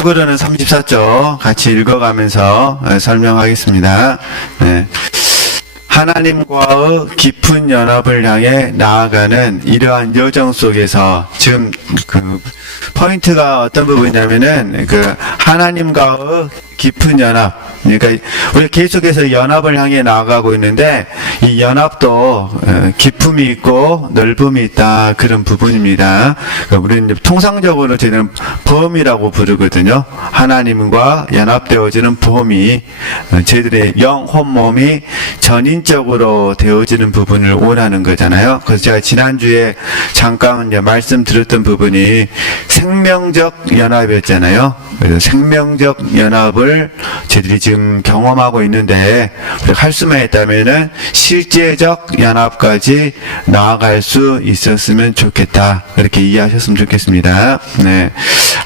책으로는 34쪽 같이 읽어가면서 설명하겠습니다. 네. 하나님과의 깊은 연합을 향해 나아가는 이러한 여정 속에서 지금 그 포인트가 어떤 부분이냐면은 그 하나님과의 깊은 연합, 그러니까 우리 계속해서 연합을 향해 나아가고 있는데 이 연합도 깊음이 있고 넓음이 있다, 그런 부분입니다. 우리는 통상적으로 저희는 범이라고 부르거든요. 하나님과 연합되어지는 범이 저희들의 영혼 몸이 전인적으로 되어지는 부분을 원하는 거잖아요. 그래서 제가 지난주에 잠깐 이제 말씀드렸던 부분이 생명적 연합이었잖아요. 그래서 생명적 연합을 저희들이 지금 경험하고 있는데 할 수만 있다면은 실제적 연합까지 나아갈 수 있었으면 좋겠다, 그렇게 이해하셨으면 좋겠습니다. 네.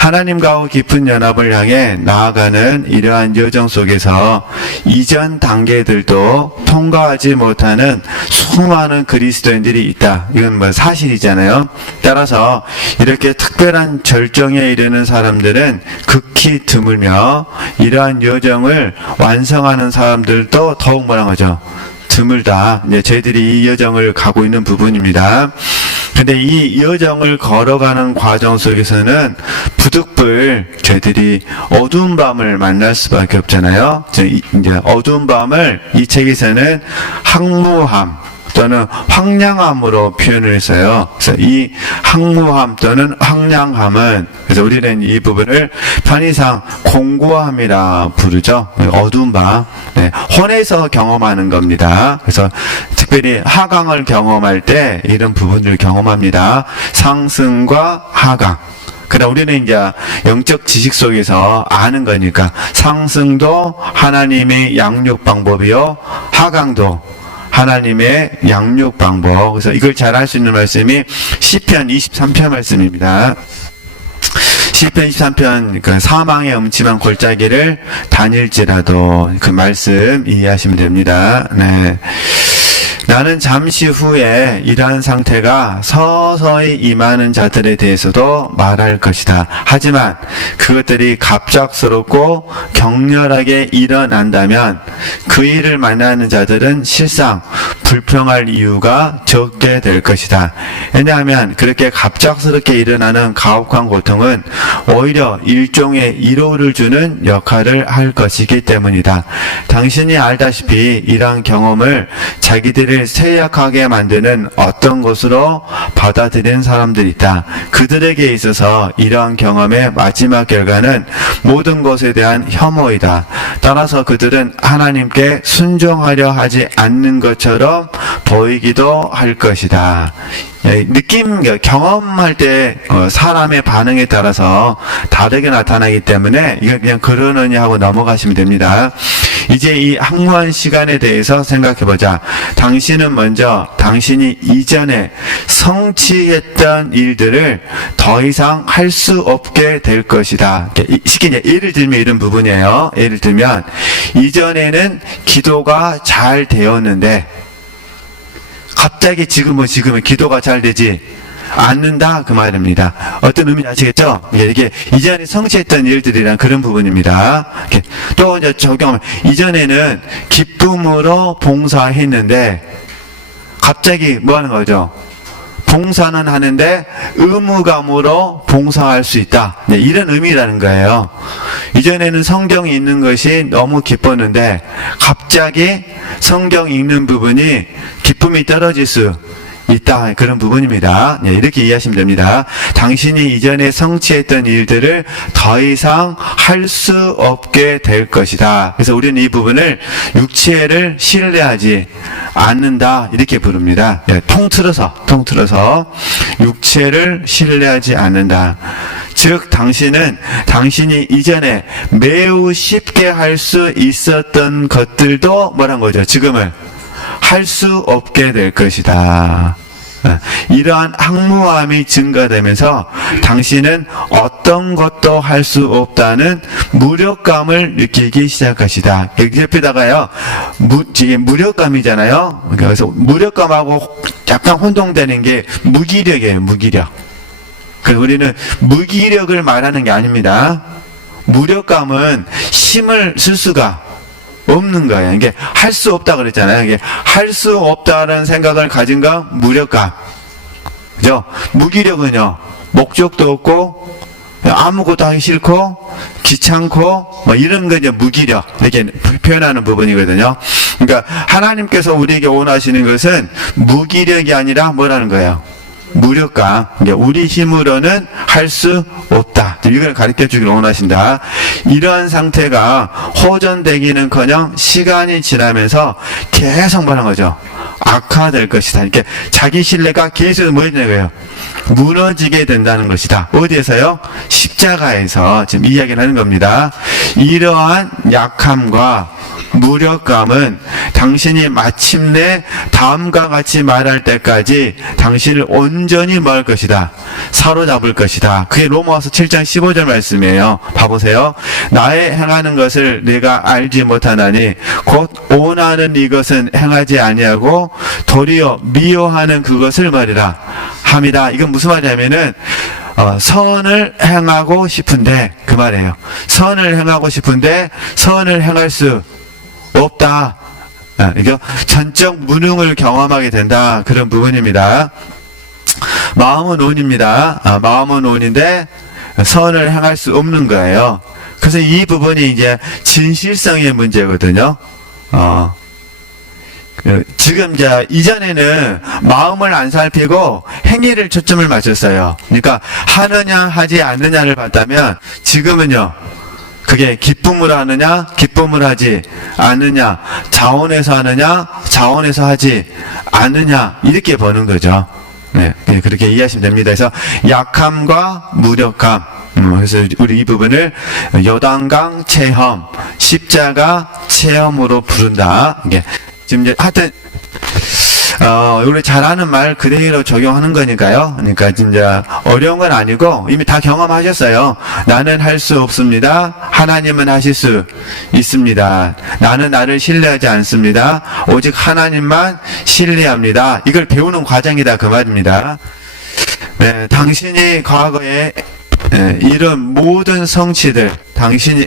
하나님과 깊은 연합을 향해 나아가는 이러한 여정 속에서 이전 단계들도 통과하지 못하는 수많은 그리스도인들이 있다. 이건 뭐 사실이잖아요. 따라서 이렇게 특별한 절정에 이르는 사람들은 극히 드물며 이러한 여정을 완성하는 사람들도 더욱 뭐라고 하죠? 드물다. 이제 저희들이 이 여정을 가고 있는 부분입니다. 근데 이 여정을 걸어가는 과정 속에서는 부득불 저희들이 어두운 밤을 만날 수밖에 없잖아요. 이제 어두운 밤을 이 책에서는 항무함 또는 황량함으로 표현을 했어요. 그래서 이 항무함 또는 황량함은, 그래서 우리는 이 부분을 편의상 공고함이라 부르죠. 어두운 밤, 네, 혼에서 경험하는 겁니다. 그래서 특별히 하강을 경험할 때 이런 부분을 경험합니다. 상승과 하강. 그러나 우리는 이제 영적 지식 속에서 아는 거니까 상승도 하나님의 양육 방법이요, 하강도 하나님의 양육 방법. 그래서 이걸 잘 할 수 있는 말씀이 시편 23편 말씀입니다. 시편 23편, 그 사망의 음침한 골짜기를 다닐지라도, 그 말씀 이해하시면 됩니다. 네. 나는 잠시 후에 이러한 상태가 서서히 임하는 자들에 대해서도 말할 것이다. 하지만 그것들이 갑작스럽고 격렬하게 일어난다면 그 일을 만나는 자들은 실상 불평할 이유가 적게 될 것이다. 왜냐하면 그렇게 갑작스럽게 일어나는 가혹한 고통은 오히려 일종의 위로를 주는 역할을 할 것이기 때문이다. 당신이 알다시피 이러한 경험을 자기들의 쇠약하게 만드는 어떤 것으로 받아들이는 사람들이 있다. 그들에게 있어서 이러한 경험의 마지막 결과는 모든 것에 대한 혐오이다. 따라서 그들은 하나님께 순종하려 하지 않는 것처럼 보이기도 할 것이다. 느낌, 경험할 때 사람의 반응에 따라서 다르게 나타나기 때문에 이건 그냥 그러느냐 하고 넘어가시면 됩니다. 이제 이 항무한 시간에 대해서 생각해보자. 당신은 먼저 당신이 이전에 성취했던 일들을 더 이상 할 수 없게 될 것이다. 쉽게 예를 들면 이런 부분이에요. 예를 들면 이전에는 기도가 잘 되었는데 갑자기 지금은 기도가 잘 되지 않는다, 그 말입니다. 어떤 의미인지 아시겠죠? 이게 이전에 성취했던 일들이란 그런 부분입니다. 또 이제 적용하면 이전에는 기쁨으로 봉사했는데 갑자기 뭐 하는 거죠? 봉사는 하는데 의무감으로 봉사할 수 있다. 네, 이런 의미라는 거예요. 이전에는 성경이 있는 것이 너무 기뻤는데 갑자기 성경 읽는 부분이 기쁨이 떨어질 수 있다, 그런 부분입니다. 네, 이렇게 이해하시면 됩니다. 당신이 이전에 성취했던 일들을 더 이상 할 수 없게 될 것이다. 그래서 우리는 이 부분을 육체를 신뢰하지 않는다, 이렇게 부릅니다. 네, 통틀어서 육체를 신뢰하지 않는다. 즉 당신이 이전에 매우 쉽게 할 수 있었던 것들도 뭐란 거죠? 지금은 할 수 없게 될 것이다. 이러한 항무함이 증가되면서 당신은 어떤 것도 할 수 없다는 무력감을 느끼기 시작하시다. 옆에다가요, 무력감이잖아요. 그래서 무력감하고 약간 혼동되는 게 무기력이에요, 무기력. 그래서 우리는 무기력을 말하는 게 아닙니다. 무력감은 힘을 쓸 수가 없는 거예요. 이게 할 수 없다 그랬잖아요. 이게 할 수 없다는 생각을 가진 거 무력감. 그죠? 무기력은요, 목적도 없고, 아무것도 하기 싫고, 귀찮고, 뭐 이런 거 이제 무기력. 이렇게 표현하는 부분이거든요. 그러니까 하나님께서 우리에게 원하시는 것은 무기력이 아니라 뭐라는 거예요? 무력감. 우리 힘으로는 할 수 없다. 이걸 가르쳐 주기를 원하신다. 이러한 상태가 호전되기는커녕 시간이 지나면서 계속 말하는 거죠. 악화될 것이다. 이렇게 자기 신뢰가 계속 뭐 있는 거예요? 무너지게 된다는 것이다. 어디에서요? 십자가에서 지금 이야기를 하는 겁니다. 이러한 약함과 무력감은 당신이 마침내 다음과 같이 말할 때까지 당신을 온전히 뭐 할 것이다? 사로잡을 것이다. 그게 로마서 7장 15절 말씀이에요. 봐보세요. 나의 행하는 것을 내가 알지 못하나니 곧 원하는 이것은 행하지 아니하고 도리어 미워하는 그것을 말이라 함이다. 이건 무슨 말이냐면은 선을 행하고 싶은데 그 말이에요. 선을 행하고 싶은데 선을 행할 수 없다. 이게 전적 무능을 경험하게 된다. 그런 부분입니다. 마음은 온입니다. 마음은 온인데 선을 행할 수 없는 거예요. 그래서 이 부분이 이제 진실성의 문제거든요. 지금 이제 이전에는 마음을 안 살피고 행위를 초점을 맞췄어요. 그러니까 하느냐 하지 않느냐를 봤다면 지금은요. 그게 기쁨으로 하느냐, 기쁨을 하지 않느냐, 자원해서 하느냐, 자원해서 하지 않느냐, 이렇게 보는 거죠. 네, 그렇게 이해하시면 됩니다. 그래서 약함과 무력감, 그래서 우리 이 부분을 요단강 체험, 십자가 체험으로 부른다. 이게 지금 이제 하여튼 우리 잘하는 말 그대로 적용하는 거니까요. 그러니까 진짜 어려운 건 아니고 이미 다 경험하셨어요. 나는 할 수 없습니다. 하나님은 하실 수 있습니다. 나는 나를 신뢰하지 않습니다. 오직 하나님만 신뢰합니다. 이걸 배우는 과정이다 그 말입니다. 네, 당신이 과거에 이룬 모든 성취들, 당신이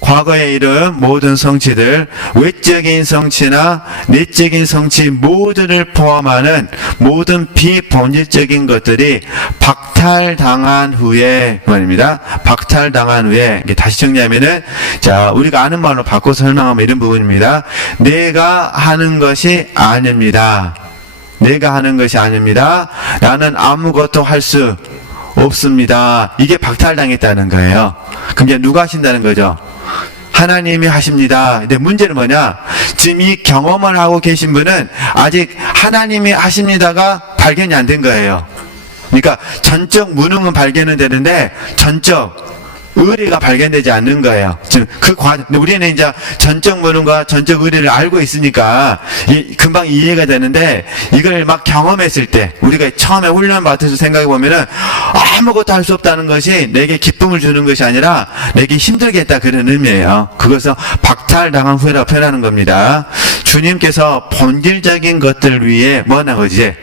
과거에 이룬 모든 성취들, 외적인 성취나 내적인 성취 모두를 포함하는 모든 비본질적인 것들이 박탈당한 후에 말입니다. 박탈당한 후에 다시 정리하면은 자 우리가 아는 말로 바꿔 설명하면 이런 부분입니다. 내가 하는 것이 아닙니다. 내가 하는 것이 아닙니다. 나는 아무것도 할 수 없습니다. 이게 박탈당했다는 거예요. 그럼 이제 누가 하신다는 거죠? 하나님이 하십니다. 근데 문제는 뭐냐? 지금 이 경험을 하고 계신 분은 아직 하나님이 하십니다가 발견이 안 된 거예요. 그러니까 전적 무능은 발견은 되는데 전적 의리가 발견되지 않는 거예요. 지금 그 과정, 우리는 이제 전적 무능과 전적 의리를 알고 있으니까 금방 이해가 되는데 이걸 막 경험했을 때 우리가 처음에 훈련 받아서 생각해 보면은 아무것도 할 수 없다는 것이 내게 기쁨을 주는 것이 아니라 내게 힘들게 했다 그런 의미예요. 그것을 박탈당한 후에라고 표현하는 겁니다. 주님께서 본질적인 것들 위해 뭐나 거지?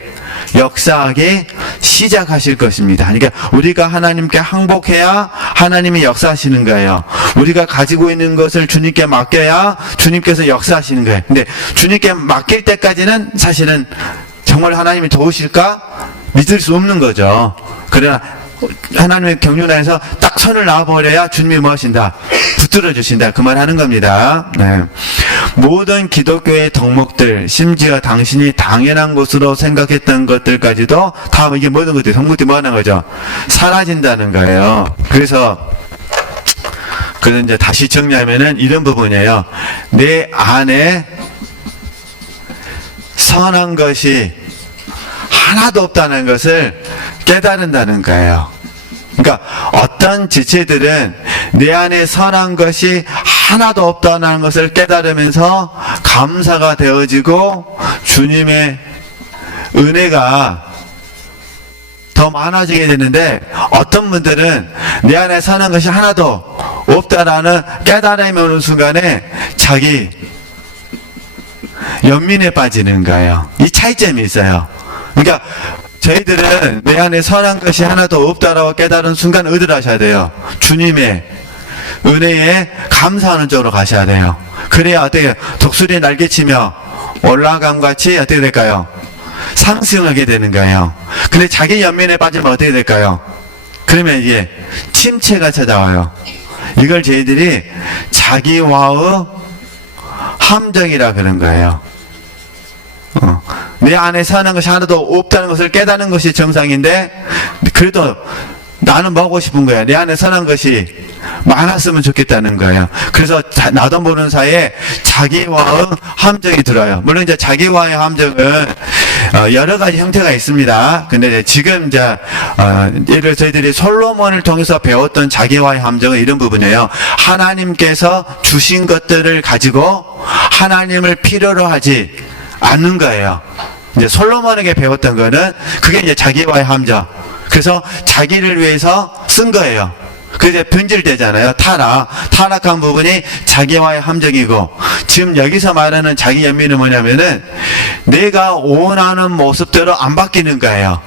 역사하기 시작하실 것입니다. 그러니까 우리가 하나님께 항복해야 하나님이 역사하시는 거예요. 우리가 가지고 있는 것을 주님께 맡겨야 주님께서 역사하시는 거예요. 근데 주님께 맡길 때까지는 사실은 정말 하나님이 도우실까? 믿을 수 없는 거죠. 그러나 하나님의 경륜 안에서 딱 손을 놔버려야 주님이 뭐 하신다? 붙들어 주신다. 그 말 하는 겁니다. 네. 모든 기독교의 덕목들, 심지어 당신이 당연한 것으로 생각했던 것들까지도 다 이게 모든 것들이 덕목들이 뭐 하는 거죠? 사라진다는 거예요. 그래서 이제 다시 정리하면은 이런 부분이에요. 내 안에 선한 것이 하나도 없다는 것을 깨달은다는 거예요. 그러니까 어떤 지체들은 내 안에 선한 것이 하나도 없다는 것을 깨달으면서 감사가 되어지고 주님의 은혜가 더 많아지게 되는데 어떤 분들은 내 안에 선한 것이 하나도 없다라는 깨달음이 오는 순간에 자기 연민에 빠지는 거예요. 이 차이점이 있어요. 그러니까 저희들은 내 안에 선한 것이 하나도 없다라고 깨달은 순간 어디를 하셔야 돼요? 주님의 은혜에 감사하는 쪽으로 가셔야 돼요. 그래야 어떻게 독수리 날개치며 올라감 같이 어떻게 될까요? 상승하게 되는 거예요. 근데 자기 연민에 빠지면 어떻게 될까요? 그러면 이게 침체가 찾아와요. 이걸 저희들이 자기와의 함정이라 그런 거예요. 내 안에 사는 것이 하나도 없다는 것을 깨닫는 것이 정상인데, 그래도 나는 뭐 하고 싶은 거야. 내 안에 선한 것이 많았으면 좋겠다는 거예요. 그래서 나도 모르는 사이에 자기와의 함정이 들어요. 물론 이제 자기와의 함정은 여러 가지 형태가 있습니다. 근데 지금 이제 예를 저희들이 솔로몬을 통해서 배웠던 자기와의 함정은 이런 부분이에요. 하나님께서 주신 것들을 가지고 하나님을 필요로 하지 않는 거예요. 이제 솔로몬에게 배웠던 거는 그게 이제 자기와의 함정. 그래서 자기를 위해서 쓴 거예요. 그래서 변질되잖아요. 타락한 부분이 자기와의 함정이고, 지금 여기서 말하는 자기 연민은 뭐냐면은 내가 원하는 모습대로 안 바뀌는 거예요.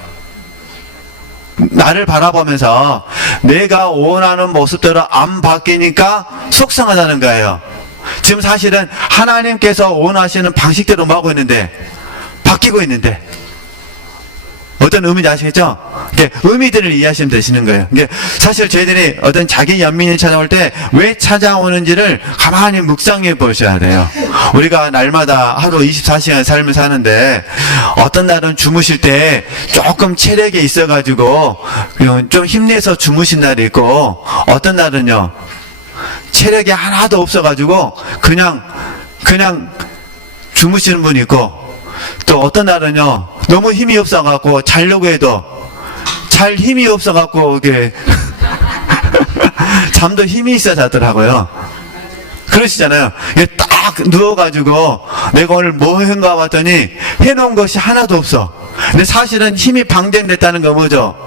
나를 바라보면서 내가 원하는 모습대로 안 바뀌니까 속상하다는 거예요. 지금 사실은 하나님께서 원하시는 방식대로 뭐 하고 있는데, 바뀌고 있는데, 어떤 의미인지 아시겠죠? 의미들을 이해하시면 되시는 거예요. 사실 저희들이 어떤 자기 연민이 찾아올 때 왜 찾아오는지를 가만히 묵상해 보셔야 돼요. 우리가 날마다 하루 24시간 삶을 사는데, 어떤 날은 주무실 때 조금 체력이 있어가지고 좀 힘내서 주무신 날이 있고, 어떤 날은요 체력이 하나도 없어가지고 그냥 주무시는 분이 있고, 또 어떤 날은요 너무 힘이 없어갖고 자려고 해도 잘 힘이 없어갖고 이게 잠도 힘이 있어 자더라고요. 그러시잖아요. 딱 누워가지고 내가 오늘 뭐 했는가 봤더니 해놓은 것이 하나도 없어. 근데 사실은 힘이 방전됐다는 거 뭐죠?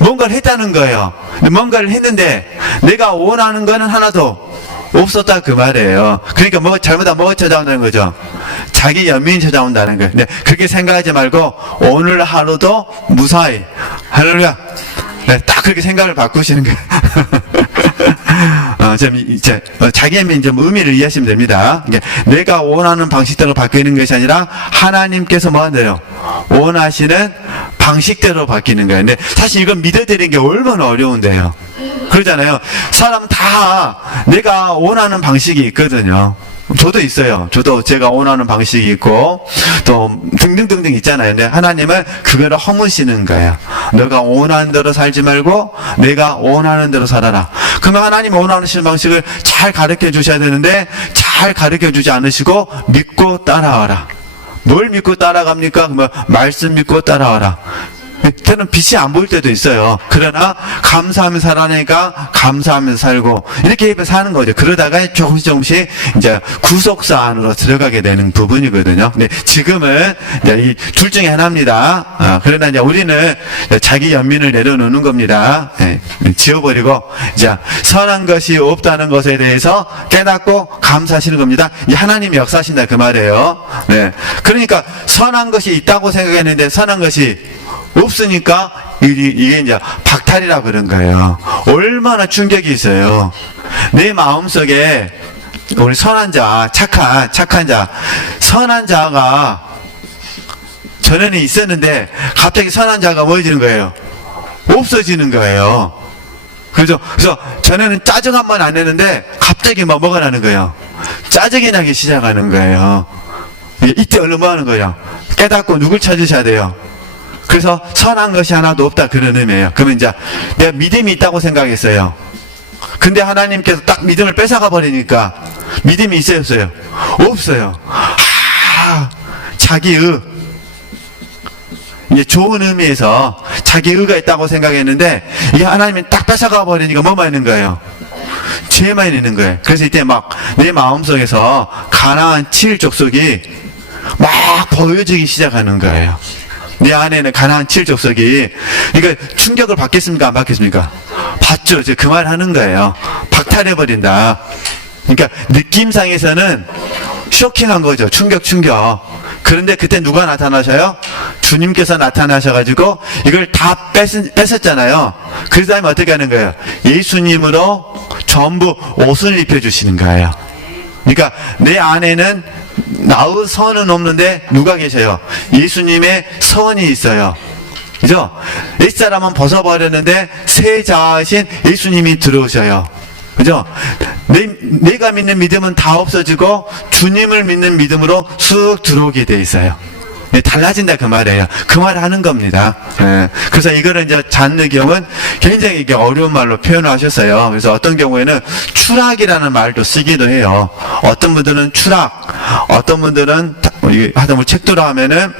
뭔가를 했다는 거예요. 뭔가를 했는데 내가 원하는 거는 하나도 없었다 그 말이에요. 그러니까 뭐 잘못하면 뭐가 찾아온다는 거죠? 자기 연민이 찾아온다는 거예요. 네, 그렇게 생각하지 말고 오늘 하루도 무사히, 할렐루야, 네, 딱 그렇게 생각을 바꾸시는 거예요. 자기 연민 좀 의미를 이해하시면 됩니다. 내가 원하는 방식대로 바뀌는 것이 아니라 하나님께서 뭐 한대요? 원하시는 방식대로 바뀌는 거예요. 근데 사실 이건 믿어드리는 게 얼마나 어려운데요. 그러잖아요. 사람 다 내가 원하는 방식이 있거든요. 저도 있어요. 저도 제가 원하는 방식이 있고 또 등등등등 있잖아요. 근데 하나님은 그거를 허무시는 거예요. 너가 원하는 대로 살지 말고 내가 원하는 대로 살아라. 그러면 하나님 원하시는 방식을 잘 가르쳐 주셔야 되는데 잘 가르쳐 주지 않으시고 믿고 따라와라. 뭘 믿고 따라갑니까? 그러면 말씀 믿고 따라와라. 때는 빛이 안 보일 때도 있어요. 그러나 감사하면서 살아내니까 감사하면서 살고 이렇게 사는 거죠. 그러다가 조금씩 이제 구속사 안으로 들어가게 되는 부분이거든요. 근데 지금은 이 둘 중에 하나입니다. 그러나 이제 우리는 자기 연민을 내려놓는 겁니다. 지워버리고 이제 선한 것이 없다는 것에 대해서 깨닫고 감사하시는 겁니다. 하나님이 역사하신다 그 말이에요. 네. 그러니까 선한 것이 있다고 생각했는데 선한 것이 없으니까 이게 이제 박탈이라 그런 거예요. 얼마나 충격이 있어요. 내 마음속에 우리 선한 자, 착한 자, 선한 자가 전에는 있었는데 갑자기 선한 자가 뭐해지는 거예요? 없어지는 거예요. 그래서 전에는 짜증 한 번 안 내는데 갑자기 뭐가 나는 거예요? 짜증이 나기 시작하는 거예요. 이때 얼른 뭐 하는 거예요? 깨닫고 누굴 찾으셔야 돼요? 그래서 선한 것이 하나도 없다 그런 의미예요. 그러면 이제 내가 믿음이 있다고 생각했어요. 근데 하나님께서 딱 믿음을 뺏어가 버리니까 믿음이 있어요 없어요? 없어요. 자기의 이제 좋은 의미에서 자기의가 있다고 생각했는데 이 하나님이 딱 뺏어가 버리니까 뭐만 있는 거예요? 죄만 있는 거예요. 그래서 이때 막 내 마음속에서 가나안 7 족속이 막 보여지기 시작하는 거예요. 내 안에는 가나안 7 족속이. 그러니까 충격을 받겠습니까? 안 받겠습니까? 받죠. 그 말 하는 거예요. 박탈해버린다. 그러니까 느낌상에서는 쇼킹한 거죠. 충격. 그런데 그때 누가 나타나셔요? 주님께서 나타나셔가지고 이걸 다 뺐었잖아요. 그 다음에 어떻게 하는 거예요? 예수님으로 전부 옷을 입혀주시는 거예요. 그러니까 내 안에는 나의 선은 없는데 누가 계셔요? 예수님의 선이 있어요. 그죠? 옛사람은 벗어버렸는데 새 자신 예수님이 들어오셔요. 그죠? 내가 믿는 믿음은 다 없어지고 주님을 믿는 믿음으로 쑥 들어오게 돼 있어요. 네, 달라진다 그 말이에요. 그 말을 하는 겁니다. 네. 그래서 이거를 이제 잔느경은 굉장히 이게 어려운 말로 표현하셨어요. 그래서 어떤 경우에는 추락이라는 말도 쓰기도 해요. 어떤 분들은 추락, 어떤 분들은 하다못해 책도라 하면은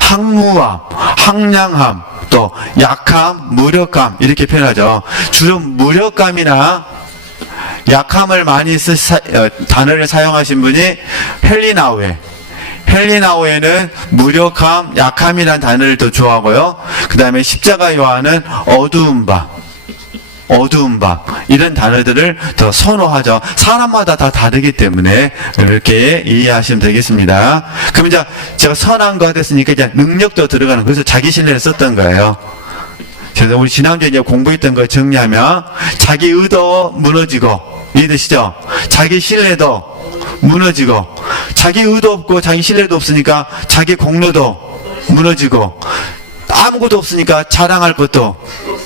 항무함, 항량함, 또 약함, 무력함 이렇게 표현하죠. 주로 무력감이나 약함을 많이 단어를 사용하신 분이 헬리나우에는 무력함, 약함이라는 단어를 더 좋아하고요. 그 다음에 십자가 요한은 어두운 밤 이런 단어들을 더 선호하죠. 사람마다 다 다르기 때문에 이렇게 이해하시면 되겠습니다. 그럼 이제 제가 선한 거 됐으니까 이제 능력도 들어가는, 그래서 자기 신뢰를 썼던 거예요. 그래서 우리 지난주에 이제 공부했던 거 정리하면 자기 의도 무너지고, 이해되시죠? 자기 신뢰도 무너지고, 자기 의도 없고 자기 신뢰도 없으니까 자기 공로도 무너지고, 아무것도 없으니까 자랑할 것도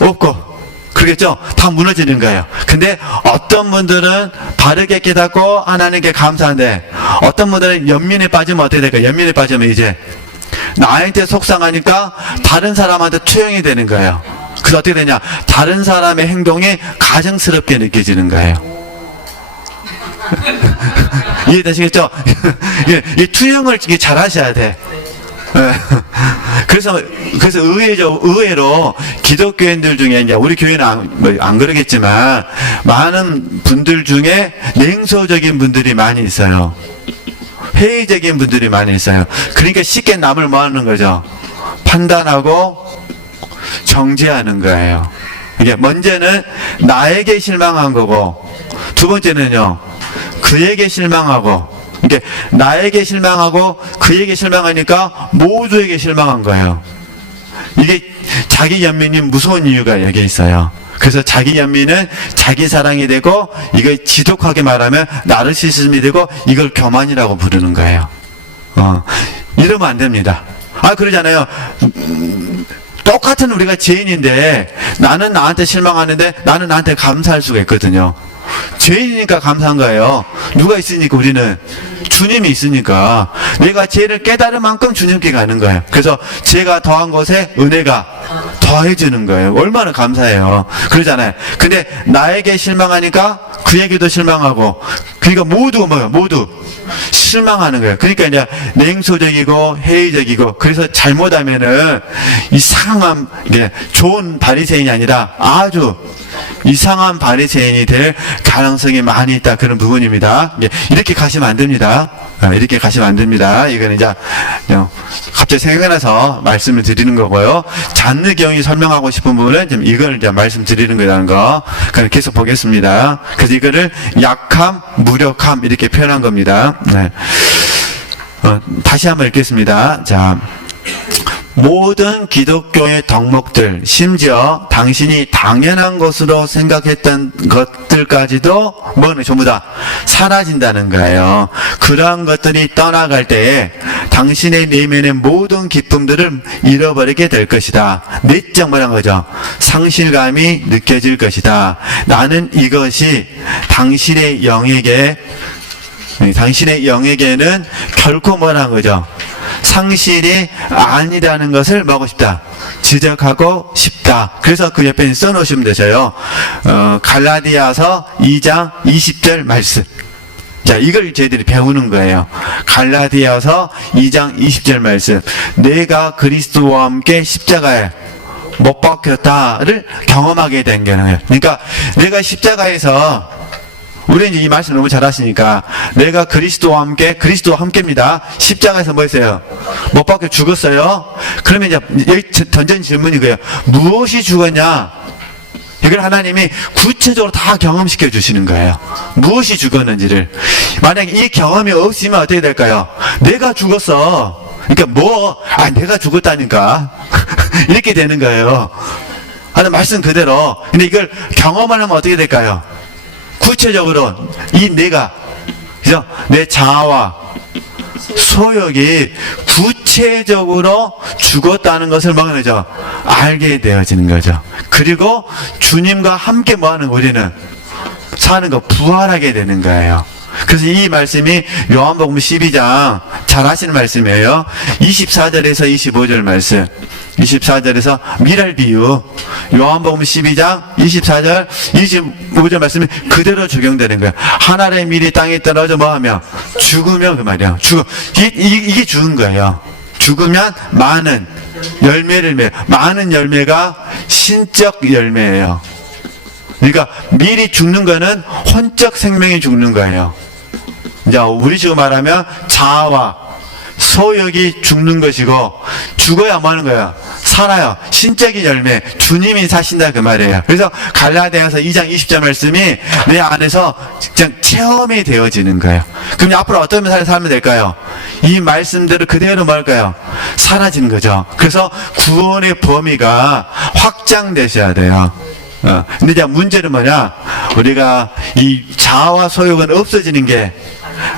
없고, 그러겠죠? 다 무너지는 거예요. 근데 어떤 분들은 바르게 깨닫고 하나님께 감사한데, 어떤 분들은 연민에 빠지면 어떻게 될까요? 연민에 빠지면 이제 나한테 속상하니까 다른 사람한테 투영이 되는 거예요. 그래서 어떻게 되냐? 다른 사람의 행동이 가증스럽게 느껴지는 거예요. 이해되시겠죠? 이 투영을 잘 하셔야 돼. 그래서 의외로 기독교인들 중에, 이제 우리 교회는 안 그러겠지만 많은 분들 중에 냉소적인 분들이 많이 있어요. 회의적인 분들이 많이 있어요. 그러니까 쉽게 남을 뭐 하는 거죠? 판단하고 정죄하는 거예요. 이게 먼저는 나에게 실망한 거고, 두 번째는요, 그에게 실망하고, 이게 나에게 실망하고 그에게 실망하니까 모두에게 실망한 거예요. 이게 자기 연민이 무서운 이유가 여기 있어요. 그래서 자기 연민은 자기 사랑이 되고, 이걸 지독하게 말하면 나르시시즘이 되고, 이걸 교만이라고 부르는 거예요. 이러면 안 됩니다. 그러잖아요. 똑같은 우리가 죄인인데 나는 나한테 실망하는데 나는 나한테 감사할 수가 있거든요. 죄인이니까 감사한 거예요. 누가 있으니까? 우리는 주님이 있으니까. 내가 죄를 깨달을 만큼 주님께 가는 거예요. 그래서 죄가 더한 것에 은혜가 더해지는 거예요. 얼마나 감사해요. 그러잖아요. 근데 나에게 실망하니까 그에게도 실망하고, 그러니까 모두 실망하는 거예요. 그러니까 이제 냉소적이고 회의적이고, 그래서 잘못하면은 이상한, 좋은 바리새인이 아니라 아주 이상한 바리새인이 될 가능성이 많이 있다, 그런 부분입니다. 이렇게 가시면 안 됩니다. 이렇게 가시면 안 됩니다. 이거는 이제 갑자기 생각나서 말씀을 드리는 거고요. 잔느경이 설명하고 싶은 부분은 좀 이걸 이제 말씀드리는 거라는 거, 그럼 계속 보겠습니다. 그래서 이거를 약함, 무력함 이렇게 표현한 겁니다. 네. 다시 한번 읽겠습니다. 자. 모든 기독교의 덕목들, 심지어 당신이 당연한 것으로 생각했던 것들까지도 뭐는 전부 다 사라진다는 거예요. 그러한 것들이 떠나갈 때에 당신의 내면의 모든 기쁨들을 잃어버리게 될 것이다. 내적 뭐란 거죠? 상실감이 느껴질 것이다. 나는 이것이 당신의 영에게는 결코 뭐라는 거죠? 상실이 아니라는 것을 뭐하고 싶다? 지적하고 싶다. 그래서 그 옆에 써놓으시면 되셔요. 갈라디아서 2장 20절 말씀. 자, 이걸 저희들이 배우는 거예요. 갈라디아서 2장 20절 말씀. 내가 그리스도와 함께 십자가에 못 박혔다를 경험하게 된 거예요. 그러니까 내가 십자가에서, 우리는 이제 이 말씀 너무 잘 하시니까, 내가 그리스도와 함께입니다. 십자가에서 뭐 했어요? 못 박혀 죽었어요. 그러면 이제 여기 던진 질문이 그래요. 무엇이 죽었냐? 이걸 하나님이 구체적으로 다 경험시켜 주시는 거예요. 무엇이 죽었는지를. 만약에 이 경험이 없으면 어떻게 될까요? 내가 죽었어. 그러니까 내가 죽었다니까. 이렇게 되는 거예요. 하는 말씀 그대로. 근데 이걸 경험하려면 어떻게 될까요? 구체적으로 이 내가, 그죠? 내 자아와 소욕이 구체적으로 죽었다는 것을 뭐하는 거죠? 알게 되어지는 거죠. 그리고 주님과 함께 뭐하는 우리는 사는 거 부활하게 되는 거예요. 그래서 이 말씀이 요한복음 12장 잘 아시는 말씀이에요. 24절에서 25절 말씀. 24절에서 미랄 비유. 요한복음 12장 24절 25절 말씀이 그대로 적용되는 거예요. 하늘의 밀이 땅에 떨어져 뭐하며 죽으면 그 말이야. 이게 죽은 거예요. 죽으면 많은 열매를 맺어요. 많은 열매가 신적 열매예요. 그러니까 밀이 죽는 거는 혼적 생명이 죽는 거예요. 이제 우리식으로 말하면 자아와 소욕이 죽는 것이고, 죽어야 뭐 하는 거예요? 살아요. 신적인 열매, 주님이 사신다 그 말이에요. 그래서 갈라디아서 2장 20절 말씀이 내 안에서 그냥 체험이 되어지는 거예요. 그럼 앞으로 어떤 삶을 살면 될까요? 이 말씀대로 그대로 뭘까요? 사라지는 거죠. 그래서 구원의 범위가 확장되셔야 돼요. 근데 이제 문제는 뭐냐? 우리가 이 자아와 소욕은 없어지는 게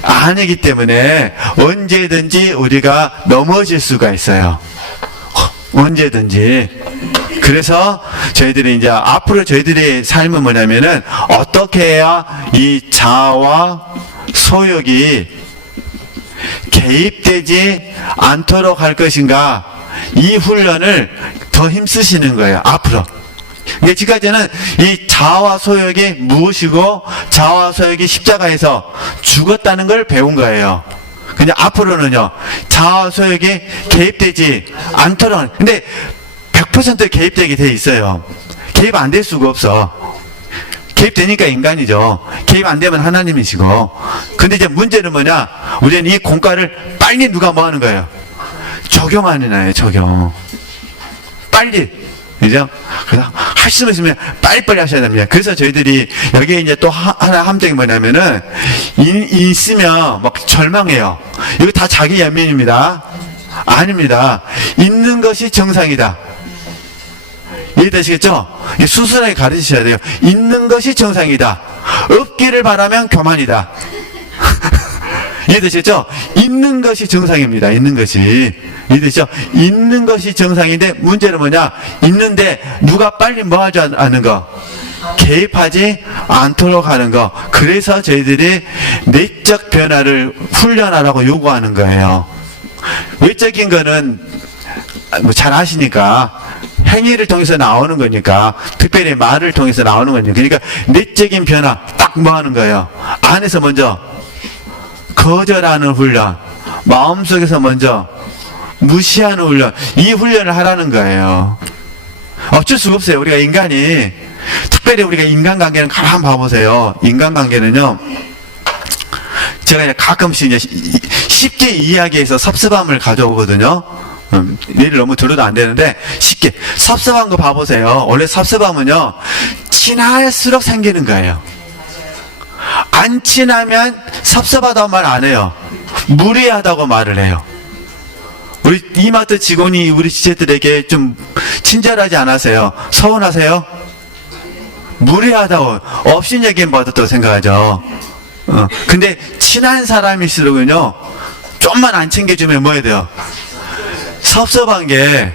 아니기 때문에 언제든지 우리가 넘어질 수가 있어요. 언제든지. 그래서 저희들이 이제 앞으로 저희들의 삶은 뭐냐면은 어떻게 해야 이 자아와 소욕이 개입되지 않도록 할 것인가, 이 훈련을 더 힘쓰시는 거예요. 앞으로. 그러니까 지금까지는 이 자아와 소욕이 무엇이고 자아와 소욕이 십자가에서 죽었다는 걸 배운 거예요. 근데 앞으로는요, 자아와 소욕이 개입되지 않도록. 근데 100% 개입되게 돼 있어요. 개입 안 될 수가 없어. 개입되니까 인간이죠. 개입 안 되면 하나님이시고. 근데 이제 문제는 뭐냐? 우리는 이 공과를 빨리 누가 뭐 하는 거예요? 적용하는 아예요, 적용. 빨리. 그죠? 그래서 할 수 있으면 빨리빨리 하셔야 됩니다. 그래서 저희들이 여기에 이제 또 하나 함정이 뭐냐면은, 있으면 막 절망해요. 이거 다 자기 연민입니다. 아닙니다. 있는 것이 정상이다. 이해되시겠죠? 수순하게 가르치셔야 돼요. 있는 것이 정상이다. 없기를 바라면 교만이다. 이해되시겠죠? 있는 것이 정상입니다. 있는 것이. 이해되시죠? 있는 것이 정상인데 문제는 뭐냐? 있는데 누가 빨리 뭐 하지 않는 거? 개입하지 않도록 하는 거. 그래서 저희들이 내적 변화를 훈련하라고 요구하는 거예요. 외적인 거는 뭐 잘 아시니까 행위를 통해서 나오는 거니까, 특별히 말을 통해서 나오는 거니까. 그러니까 내적인 변화 딱 뭐 하는 거예요? 안에서 먼저 거절하는 훈련, 마음속에서 먼저 무시하는 훈련, 이 훈련을 하라는 거예요. 어쩔 수가 없어요. 우리가 인간이, 특별히 우리가 인간관계는 가만 봐보세요. 인간관계는요, 제가 가끔씩 이제 쉽게 이야기해서 섭섭함을 가져오거든요. 예를 너무 들어도 안 되는데, 쉽게 섭섭한 거 봐보세요. 원래 섭섭함은요, 친할수록 생기는 거예요. 안 친하면 섭섭하다고 말 안 해요. 무례하다고 말을 해요. 우리 이마트 직원이 우리 지체들에게 좀 친절하지 않으세요? 서운하세요? 무례하다고, 업신여김 받았다고 생각하죠. 근데 친한 사람일수록은요, 좀만 안 챙겨주면 뭐 해야 돼요? 섭섭한 게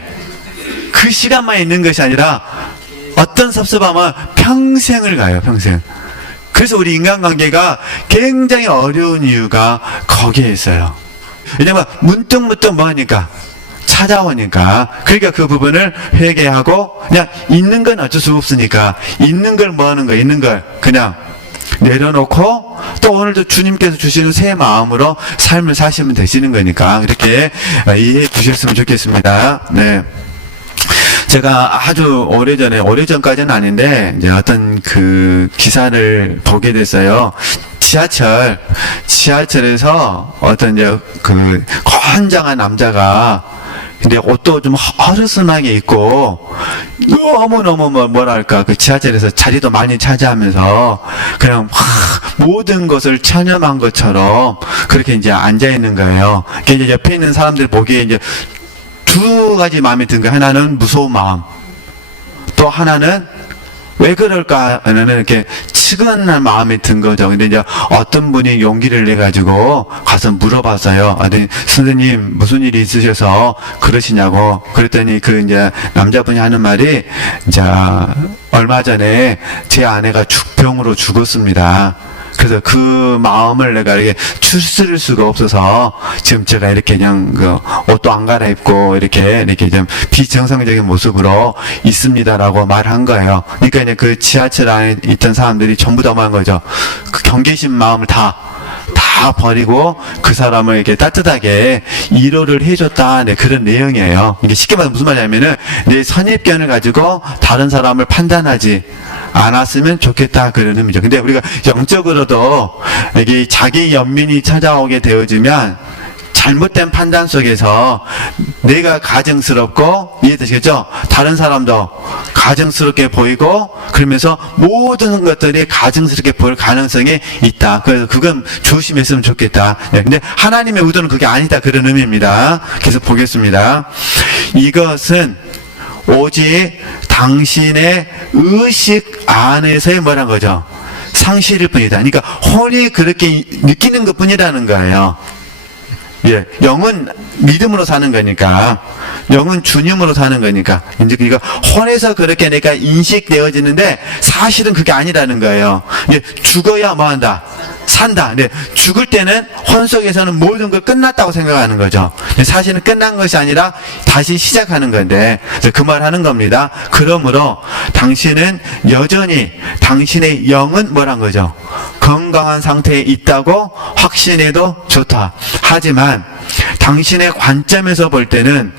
그 시간만 있는 것이 아니라 어떤 섭섭함은 평생을 가요, 평생. 그래서 우리 인간관계가 굉장히 어려운 이유가 거기에 있어요. 왜냐면 문득 뭐 하니까? 찾아오니까. 그러니까 그 부분을 회개하고, 그냥 있는 건 어쩔 수 없으니까 있는 걸 뭐 하는 거야? 있는 걸 그냥 내려놓고, 또 오늘도 주님께서 주시는 새 마음으로 삶을 사시면 되시는 거니까 이렇게 이해해 주셨으면 좋겠습니다. 네. 제가 아주 오래전까지는 아닌데, 이제 어떤 그 기사를 보게 됐어요. 지하철에서 어떤 이제 그 건장한 남자가 근데 옷도 좀 허르슨하게 입고 너무너무 뭐랄까 그 지하철에서 자리도 많이 차지하면서 그냥 모든 것을 체념한 것처럼 그렇게 이제 앉아 있는 거예요. 이제 옆에 있는 사람들 보기에 이제 두 가지 마음이 든 거예요. 하나는 무서운 마음, 또 하나는 왜 그럴까 하는 이렇게 측은한 마음이 든 거죠. 근데 이제 어떤 분이 용기를 내 가지고 가서 물어봤어요. 아니, 선생님 무슨 일이 있으셔서 그러시냐고. 그랬더니 그 이제 남자분이 하는 말이, 이제 얼마 전에 제 아내가 병으로 죽었습니다. 그래서 그 마음을 내가 이렇게 추스릴 수가 없어서 지금 제가 이렇게 그냥 그 옷도 안 갈아입고 이렇게 좀 비정상적인 모습으로 있습니다라고 말한 거예요. 그러니까 이제 그 지하철 안에 있던 사람들이 전부 다 말한 거죠. 그 경계심 마음을 다 버리고 그 사람을 이렇게 따뜻하게 위로를 해줬다. 네, 그런 내용이에요. 이게 쉽게 말하면 무슨 말이냐면은 내 선입견을 가지고 다른 사람을 판단하지 않았으면 좋겠다, 그런 의미죠. 근데 우리가 영적으로도 이게 자기 연민이 찾아오게 되어지면 잘못된 판단 속에서 내가 가증스럽고, 이해되시겠죠? 다른 사람도 가증스럽게 보이고, 그러면서 모든 것들이 가증스럽게 보일 가능성이 있다. 그래서 그건 조심했으면 좋겠다. 네, 근데 하나님의 의도는 그게 아니다, 그런 의미입니다. 계속 보겠습니다. 이것은 오직 당신의 의식 안에서의 뭐란 거죠? 상실일 뿐이다. 그러니까 혼이 그렇게 느끼는 것 뿐이라는 거예요. 예, 영은 믿음으로 사는 거니까, 영은 주님으로 사는 거니까, 이제 그러니까 혼에서 그렇게 내가 인식되어지는데 사실은 그게 아니라는 거예요. 이제 죽어야 뭐 한다? 산다. 근데 죽을 때는 혼 속에서는 모든 걸 끝났다고 생각하는 거죠. 근데 사실은 끝난 것이 아니라 다시 시작하는 건데, 그 말 하는 겁니다. 그러므로 당신은 여전히 당신의 영은 뭐란 거죠? 건강한 상태에 있다고 확신해도 좋다. 하지만 당신의 관점에서 볼 때는,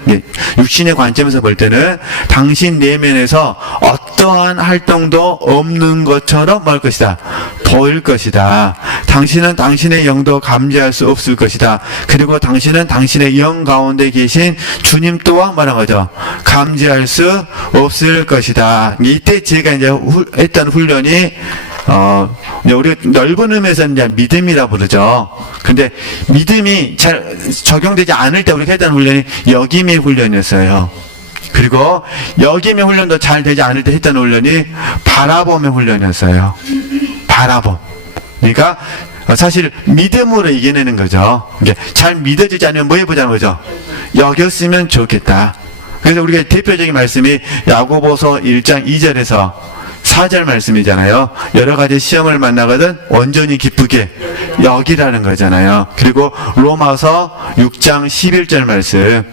육신의 관점에서 볼 때는 당신 내면에서 어떠한 활동도 없는 것처럼 뭘 것이다? 보일 것이다. 당신은 당신의 영도 감지할 수 없을 것이다. 그리고 당신은 당신의 영 가운데 계신 주님 또한 뭐란 거죠? 감지할 수 없을 것이다. 이때 제가 이제 했던 훈련이 우리 넓은 의미에서 이제 믿음이라 부르죠. 근데 믿음이 잘 적용되지 않을 때 우리가 했던 훈련이 여김의 훈련이었어요. 그리고 여김의 훈련도 잘 되지 않을 때 했던 훈련이 바라봄의 훈련이었어요. 바라봄. 그러니까 사실 믿음으로 이겨내는 거죠. 이게 잘 믿어지지 않으면 뭐 해보자는 거죠? 여겼으면 좋겠다. 그래서 우리가 대표적인 말씀이 야고보서 1장 2절에서 4절 말씀이잖아요. 여러 가지 시험을 만나거든 온전히 기쁘게 여기라는 거잖아요. 그리고 로마서 6장 11절 말씀,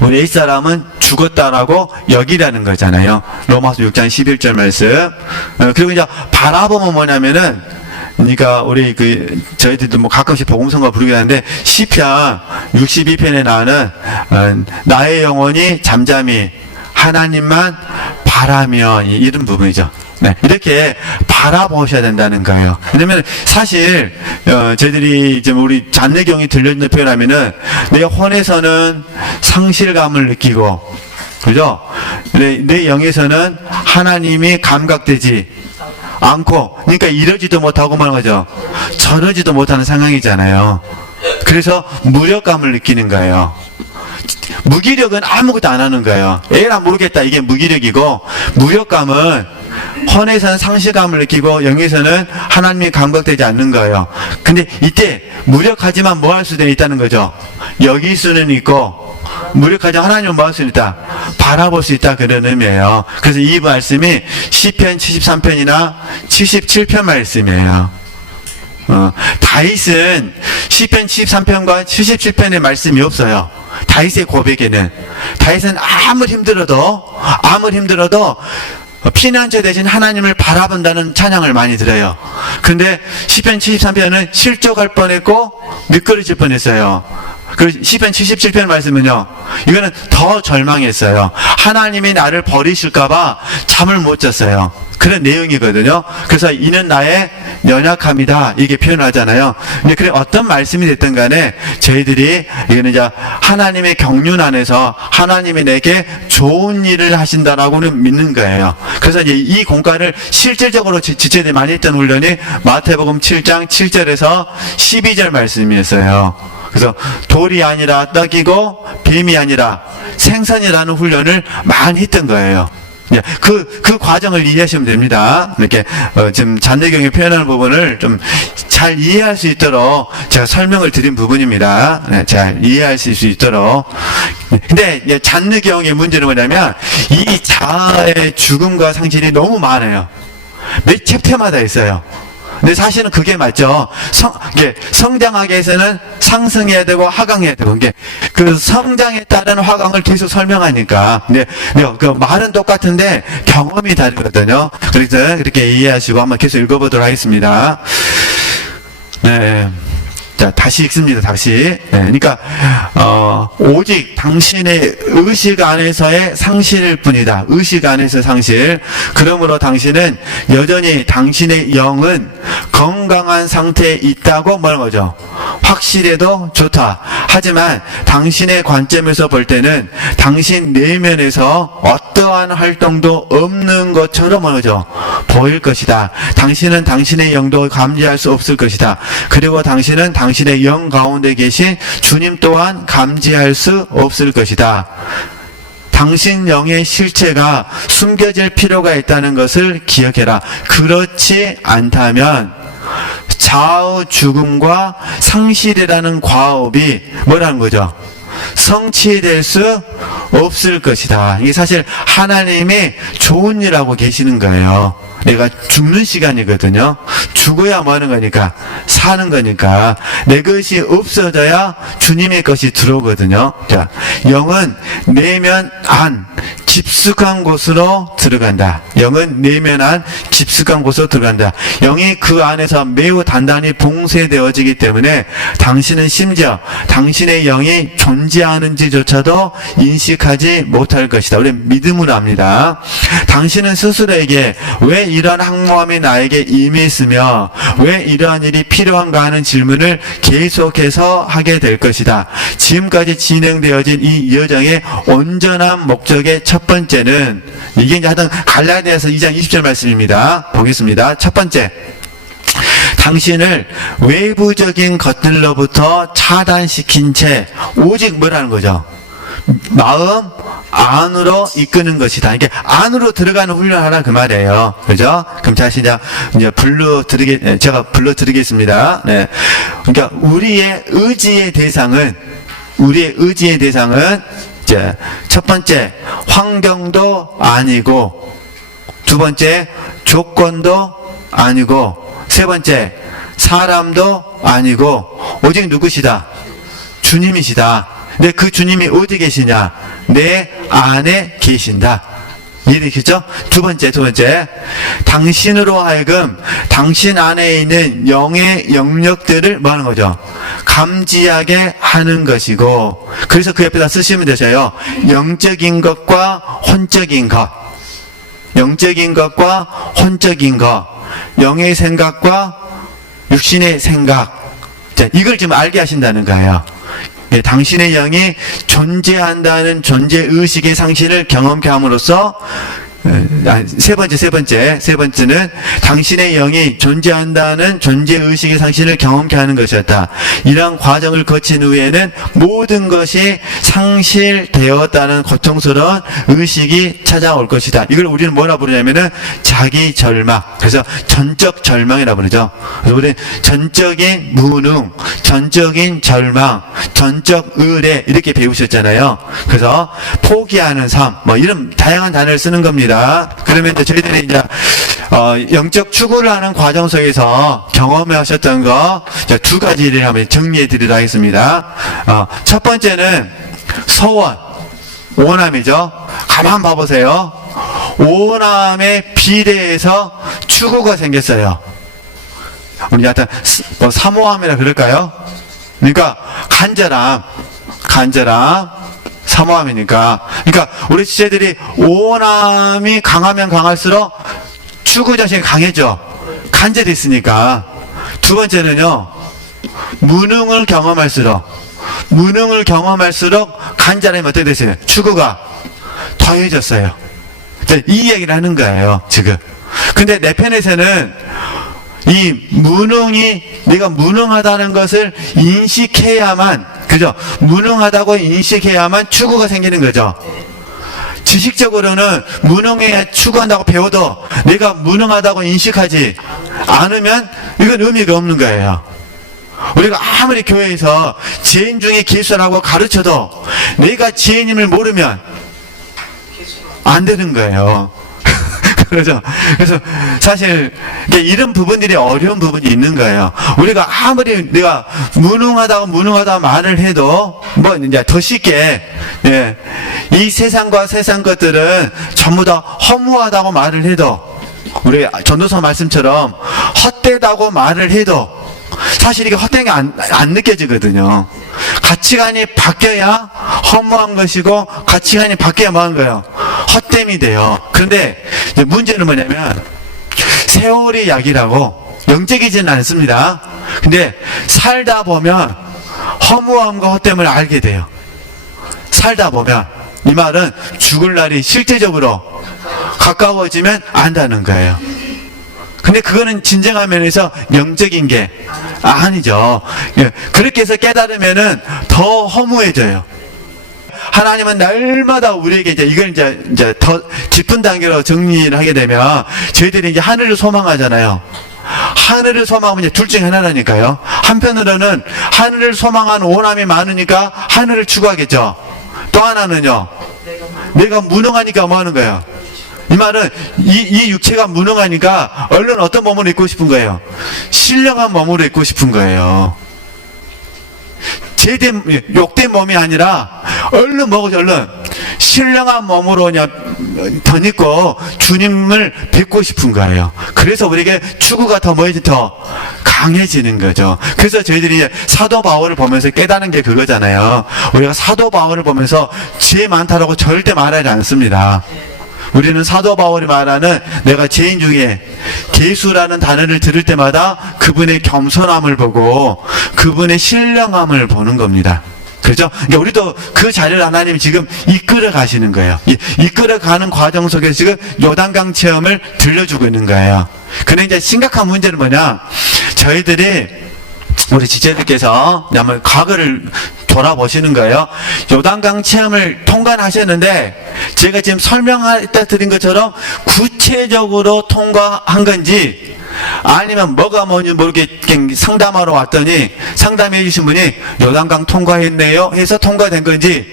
우리 A사람은 죽었다라고 여기라는 거잖아요. 로마서 6장 11절 말씀. 그리고 이제 바라보면 뭐냐면은, 그러니까 우리 저희들도 뭐 가끔씩 복음성가 부르긴 하는데, 시편 62편에 나오는 나의 영혼이 잠잠히 하나님만 바라며, 이런 부분이죠. 네, 이렇게 바라보셔야 된다는 거예요. 왜냐면 사실 저희들이 이제 우리 잔내경이 들려주는 표현하면은 내 혼에서는 상실감을 느끼고, 그죠? 내 영에서는 하나님이 감각되지 않고, 그러니까 이러지도 못하고 말한 거죠. 저러지도 못하는 상황이잖아요. 그래서 무력감을 느끼는 거예요. 무기력은 아무것도 안 하는 거예요. 에라 모르겠다, 이게 무기력이고, 무력감은 혼에서는 상실감을 느끼고 영에서는 하나님이 감각되지 않는 거예요. 근데 이때 무력하지만 뭐 할 수는 있다는 거죠. 여길 수는 있고, 무력하지만 하나님은 뭐 할 수는 있다? 바라볼 수 있다, 그런 의미예요. 그래서 이 말씀이 시편 73편이나 77편 말씀이에요. 다윗은 시편 73편과 77편의 말씀이 없어요. 다윗의 고백에는. 다윗은 아무리 힘들어도 피난처 대신 하나님을 바라본다는 찬양을 많이 들어요. 근데 시편 73편은 실족할 뻔했고 미끄러질 뻔했어요. 그 시편 77편 말씀은요, 이거는 더 절망했어요. 하나님이 나를 버리실까봐 잠을 못 잤어요. 그런 내용이거든요. 그래서 이는 나의 연약합니다. 이게 표현하잖아요. 근데 그래 어떤 말씀이 됐든 간에 저희들이 이거는 이제 하나님의 경륜 안에서 하나님이 내게 좋은 일을 하신다라고는 믿는 거예요. 그래서 이제 이 공과를 실질적으로 지체들이 많이 했던 훈련이 마태복음 7장 7절에서 12절 말씀이었어요. 그래서 돌이 아니라 떡이고 뱀이 아니라 생선이라는 훈련을 많이 했던 거예요. 그 과정을 이해하시면 됩니다. 이렇게, 지금 잔대경에 표현하는 부분을 좀 잘 이해할 수 있도록 제가 설명을 드린 부분입니다. 네, 잘 이해하실 수 있도록. 근데 잔대경의 문제는 뭐냐면, 이 자아의 죽음과 상실이 너무 많아요. 몇 챕터마다 있어요. 근데 사실은 그게 맞죠. 성장하기 위해서는 상승해야 되고 하강해야 되고, 그 성장에 따른 하강을 계속 설명하니까. 근데 그 말은 똑같은데 경험이 다르거든요. 그래서 그렇게 이해하시고 한번 계속 읽어보도록 하겠습니다. 네. 자, 다시 읽습니다. 다시. 네, 그러니까 오직 당신의 의식 안에서의 상실일 뿐이다. 의식 안에서 상실. 그러므로 당신은 여전히 당신의 영은 건강한 상태에 있다고 뭐라는 거죠? 확실해도 좋다. 하지만 당신의 관점에서 볼 때는 당신 내면에서 어떠한 활동도 없는 것처럼 뭐죠? 보일 것이다. 당신은 당신의 영도 감지할 수 없을 것이다. 그리고 당신은 당신의 영 가운데 계신 주님 또한 감지할 수 없을 것이다. 당신 영의 실체가 숨겨질 필요가 있다는 것을 기억해라. 그렇지 않다면 좌우 죽음과 상실이라는 과업이 뭐라는 거죠? 성취될 수 없을 것이다. 이게 사실 하나님이 좋은 일 하고 계시는 거예요. 내가 죽는 시간이거든요. 죽어야 뭐 하는 거니까? 사는 거니까. 내 것이 없어져야 주님의 것이 들어오거든요. 자, 영은 내면 안, 깊숙한 곳으로 들어간다. 영은 내면 안, 깊숙한 곳으로 들어간다. 영이 그 안에서 매우 단단히 봉쇄되어지기 때문에 당신은 심지어 당신의 영이 존재하는지조차도 인식하지 못할 것이다. 우리 믿음으로 합니다. 당신은 스스로에게 왜 이런 항모함이 나에게 임했으며 왜 이러한 일이 필요한가 하는 질문을 계속해서 하게 될 것이다. 지금까지 진행되어진 이 여정의 온전한 목적의 첫 번째는 이게 이제 하여튼 갈라디아서 2장 20절 말씀입니다. 보겠습니다. 첫 번째, 당신을 외부적인 것들로부터 차단시킨 채 오직 뭐라는 거죠? 마음 안으로 이끄는 것이다. 이게 안으로 들어가는 훈련하라 그 말이에요. 그죠? 그럼 다시 이제 제가 불러드리겠습니다. 네. 그러니까 우리의 의지의 대상은 이제 첫 번째 환경도 아니고, 두 번째 조건도 아니고, 세 번째 사람도 아니고 오직 누구시다? 주님이시다. 근데 그 주님이 어디 계시냐? 내 안에 계신다. 이해되시죠? 두 번째, 당신으로 하여금 당신 안에 있는 영의 영역들을 뭐 하는 거죠? 감지하게 하는 것이고, 그래서 그 옆에다 쓰시면 되셔요. 영적인 것과 혼적인 것. 영적인 것과 혼적인 것. 영의 생각과 육신의 생각. 자, 이걸 지금 알게 하신다는 거예요. 예, 당신의 영이 존재한다는 존재의식의 상실을 경험케 함으로써, 세 번째는 당신의 영이 존재한다는 존재의식의 상실을 경험케 하는 것이었다. 이러한 과정을 거친 후에는 모든 것이 상실되었다는 고통스러운 의식이 찾아올 것이다. 이걸 우리는 뭐라 부르냐면은 자기 절망. 그래서 전적 절망이라 부르죠. 그래서 우리는 전적인 무능, 전적인 절망, 전적 의뢰 이렇게 배우셨잖아요. 그래서 포기하는 삶, 뭐 이런 다양한 단어를 쓰는 겁니다. 그러면 이제 저희들이 이제 영적 추구를 하는 과정 속에서 경험하셨던 거 두 가지를 한번 정리해 드리도록 하겠습니다. 첫 번째는 소원, 원함이죠. 가만 봐보세요. 원함에 비례해서 추구가 생겼어요. 우리 하여튼 뭐 사모함이라 그럴까요? 그러니까 간절함, 사모함이니까. 그러니까 우리 지체들이 원함이 강하면 강할수록 추구 자신이 강해져. 간절히 있으니까. 두 번째는요, 무능을 경험할수록 간절함이 어떻게 되세요? 추구가 더해졌어요. 이 얘기를 하는 거예요, 지금. 근데 내 편에서는 이 무능이, 내가 무능하다는 것을 인식해야만, 그죠? 무능하다고 인식해야만 추구가 생기는 거죠. 지식적으로는 무능해야 추구한다고 배워도 내가 무능하다고 인식하지 않으면 이건 의미가 없는 거예요. 우리가 아무리 교회에서 죄인 중에 기술하고 가르쳐도 내가 죄인임을 모르면 안 되는 거예요. 그렇죠. 그래서 사실 이런 부분들이 어려운 부분이 있는 거예요. 우리가 아무리 내가 무능하다 말을 해도 뭐 이제 더 쉽게, 예, 이 세상과 세상 것들은 전부 다 허무하다고 말을 해도, 우리 전도서 말씀처럼 헛되다고 말을 해도 사실 이게 헛된 게 안 느껴지거든요. 가치관이 바뀌어야 허무한 것이고, 가치관이 바뀌어야 뭐 하는 거예요? 헛됨이 돼요. 그런데 문제는 뭐냐면, 세월이 약이라고 영적이지는 않습니다. 근데 살다 보면 허무함과 헛됨을 알게 돼요. 살다 보면. 이 말은 죽을 날이 실제적으로 가까워지면 안다는 거예요. 근데 그거는 진정한 면에서 영적인 게 아니죠. 그렇게 해서 깨달으면은 더 허무해져요. 하나님은 날마다 우리에게 이걸 이제 더 깊은 단계로 정리를 하게 되면, 저희들이 이제 하늘을 소망하잖아요. 하늘을 소망하면 이제 둘 중에 하나라니까요. 한편으로는 하늘을 소망한 오남이 많으니까 하늘을 추구하겠죠. 또 하나는요, 내가 무능하니까 뭐 하는 거예요? 이 말은 이 육체가 무능하니까 얼른 어떤 몸으로 있고 싶은 거예요? 신령한 몸으로 있고 싶은 거예요. 죄된, 욕된 몸이 아니라 얼른 먹어줘, 얼른 신령한 몸으로 그냥 덧입고 주님을 뵙고 싶은 거예요. 그래서 우리에게 추구가 더 강해지는 거죠. 그래서 저희들이 사도 바울을 보면서 깨닫는 게 그거잖아요. 우리가 사도 바울을 보면서 죄 많다라고 절대 말하지 않습니다. 우리는 사도 바울이 말하는 내가 죄인 중에 계수라는 단어를 들을 때마다 그분의 겸손함을 보고 그분의 신령함을 보는 겁니다. 그렇죠? 그러니까 우리도 그 자리를 하나님이 지금 이끌어 가시는 거예요. 이끌어 가는 과정 속에서 지금 요단강 체험을 들려주고 있는 거예요. 근데 이제 심각한 문제는 뭐냐? 저희들이, 우리 지체들께서 한번 과거를 돌아보시는 거예요. 요단강 체험을 통과하셨는데, 제가 지금 설명할 때 드린 것처럼 구체적으로 통과한 건지, 아니면 뭐가 뭔지 모르게 상담하러 왔더니 상담해 주신 분이 요단강 통과했네요 해서 통과된 건지,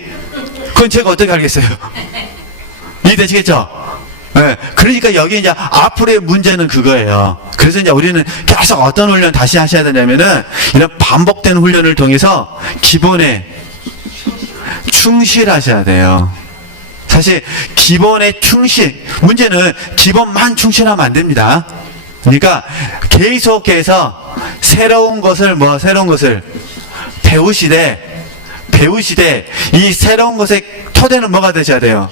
그건 제가 어떻게 알겠어요? 이해되시겠죠? 네. 그러니까 여기 이제 앞으로의 문제는 그거예요. 그래서 이제 우리는 계속 어떤 훈련 다시 하셔야 되냐면은, 이런 반복된 훈련을 통해서 기본에 충실하셔야 돼요. 사실 기본에 문제는 기본만 충실하면 안 됩니다. 그러니까 계속해서 새로운 것을 배우시되 이 새로운 것의 토대는 뭐가 되셔야 돼요?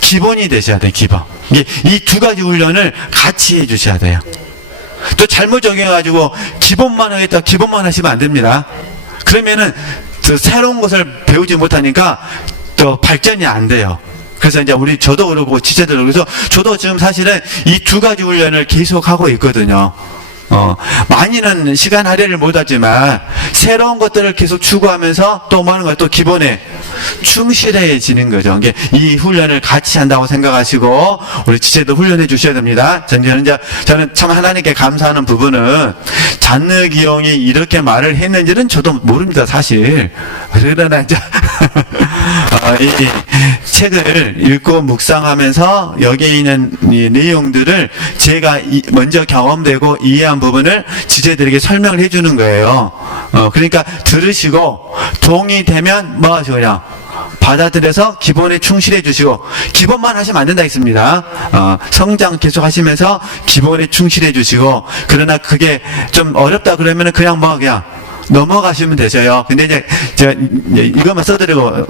기본이 되셔야 돼요. 기본. 이 두 가지 훈련을 같이 해주셔야 돼요. 또 잘못 적용해가지고 기본만 하시면 안 됩니다. 그러면은 그 새로운 것을 배우지 못하니까 또 발전이 안 돼요. 그래서 이제 저도 그러고 지체들도, 그래서 저도 지금 사실은 이 두 가지 훈련을 계속 하고 있거든요. 많이는 시간 할애를 못하지만 새로운 것들을 계속 추구하면서 또 뭐 하는 거예요? 또 기본에 충실해지는 거죠. 이 훈련을 같이 한다고 생각하시고 우리 지체도 훈련해 주셔야 됩니다. 저는 참 하나님께 감사하는 부분은 잔느 기용이 이렇게 말을 했는지는 저도 모릅니다, 사실. 그러나 이제 이 책을 읽고 묵상하면서 여기에 있는 이 내용들을 제가 먼저 경험되고 이해한 부분을 지체들에게 설명을 해주는 거예요. 그러니까 들으시고 동의되면 뭐 하시고요? 받아들여서 기본에 충실해 주시고, 기본만 하시면 안 된다 했습니다. 성장 계속 하시면서 기본에 충실해 주시고, 그러나 그게 좀 어렵다 그러면은 그냥 넘어가시면 되셔요. 근데 이제 제가 이것만 써드리고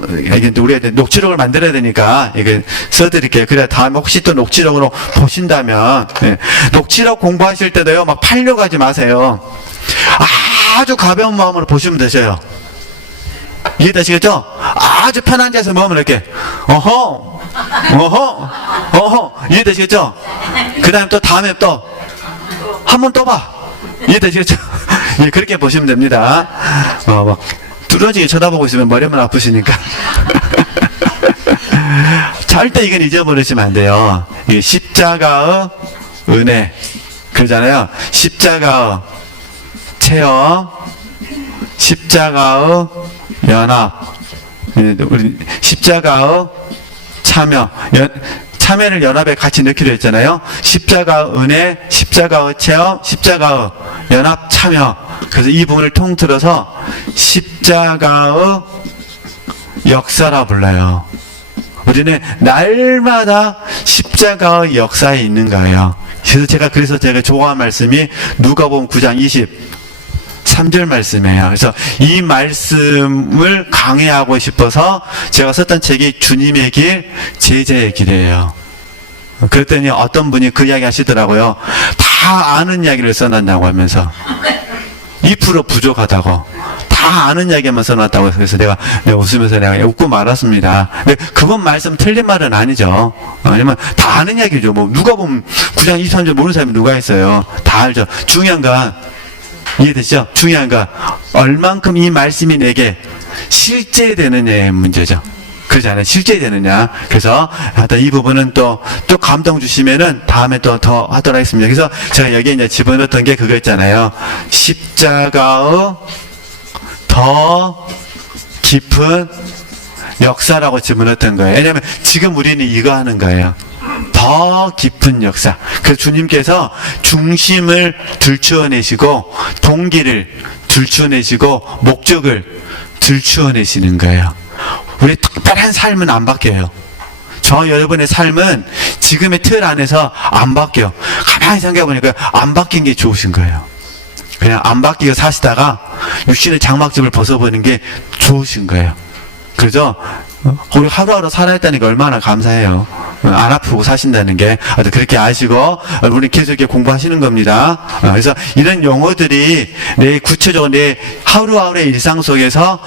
우리가 녹취록을 만들어야 되니까 이게 써드릴게요. 그래 다음에 혹시 또 녹취록으로 보신다면 녹취록 공부하실 때도요 막 팔려고 하지 마세요. 아주 가벼운 마음으로 보시면 되셔요. 이해되시겠죠? 아주 편한 자세에서 마음을 이렇게 이해되시겠죠? 그 다음에 또 다음에 또 한 번 또 봐. 이해되시겠죠? 예, 그렇게 보시면 됩니다. 막 뚫어지게 쳐다보고 있으면 머리만 아프시니까. 절대 이건 잊어버리시면 안 돼요. 이 십자가의 은혜. 그러잖아요. 십자가의 체험, 십자가의 연합, 우리 십자가의 참여, 참여를 연합에 같이 넣기로 했잖아요. 십자가의 은혜, 십자가의 체험, 십자가의 연합, 참여. 그래서 이 부분을 통틀어서 십자가의 역사라 불러요. 우리는 날마다 십자가의 역사에 있는 거예요. 그래서 제가 좋아하는 말씀이 누가복음 9장 23절 말씀이에요. 그래서 이 말씀을 강해하고 싶어서 제가 썼던 책이 주님의 길, 제자의 길이에요. 그랬더니 어떤 분이 그 이야기 하시더라고요. 다 아는 이야기를 써놨다고 하면서 2% 부족하다고. 다 아는 이야기만 써놨다고. 그래서 내가 웃으면서 내가 웃고 말았습니다. 근데 그건 말씀 틀린 말은 아니죠. 아니면 다 아는 이야기죠. 뭐 누가 보면 9장 23절 모르는 사람이 누가 있어요. 다 알죠. 중요한 건 이해되시죠? 중요한 건 얼만큼 이 말씀이 내게 실제되느냐의 문제죠. 그렇지 않아요? 실제되느냐. 그래서 하여튼 이 부분은 또 감동 주시면은 다음에 또 더 하도록 하겠습니다. 그래서 제가 여기에 이제 집어넣었던 게 그거 있잖아요. 십자가의 더 깊은 역사라고 집어넣었던 거예요. 왜냐하면 지금 우리는 이거 하는 거예요. 더 깊은 역사. 그래서 주님께서 중심을 들추어내시고 동기를 들추어내시고 목적을 들추어내시는 거예요. 우리 특별한 삶은 안 바뀌어요. 저 여러분의 삶은 지금의 틀 안에서 안 바뀌어요. 가만히 생각해 보니까 안 바뀐 게 좋으신 거예요. 그냥 안 바뀌고 사시다가 육신의 장막집을 벗어버리는 게 좋으신 거예요. 그죠? 우리 하루하루 살아있다니까 얼마나 감사해요. 안 아프고 사신다는 게. 그렇게 아시고, 우리 계속 이렇게 공부하시는 겁니다. 그래서 이런 용어들이 내 구체적으로 내 하루하루의 일상 속에서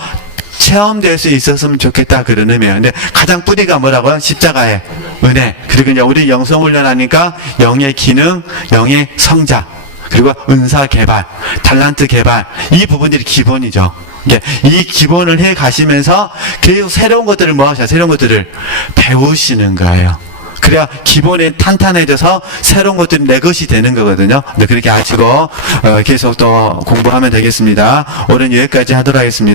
체험될 수 있었으면 좋겠다 그런 의미예요. 근데 가장 뿌리가 뭐라고요? 십자가의 은혜. 그리고 이제 우리 영성훈련 하니까 영의 기능, 영의 성장, 그리고 은사 개발, 탤런트 개발, 이 부분들이 기본이죠. 이 기본을 해 가시면서 계속 새로운 것들을 뭐 하셔? 새로운 것들을 배우시는 거예요. 그래야 기본이 탄탄해져서 새로운 것들이 내 것이 되는 거거든요. 근데 그렇게 아시고 계속 또 공부하면 되겠습니다. 오늘 여기까지 하도록 하겠습니다.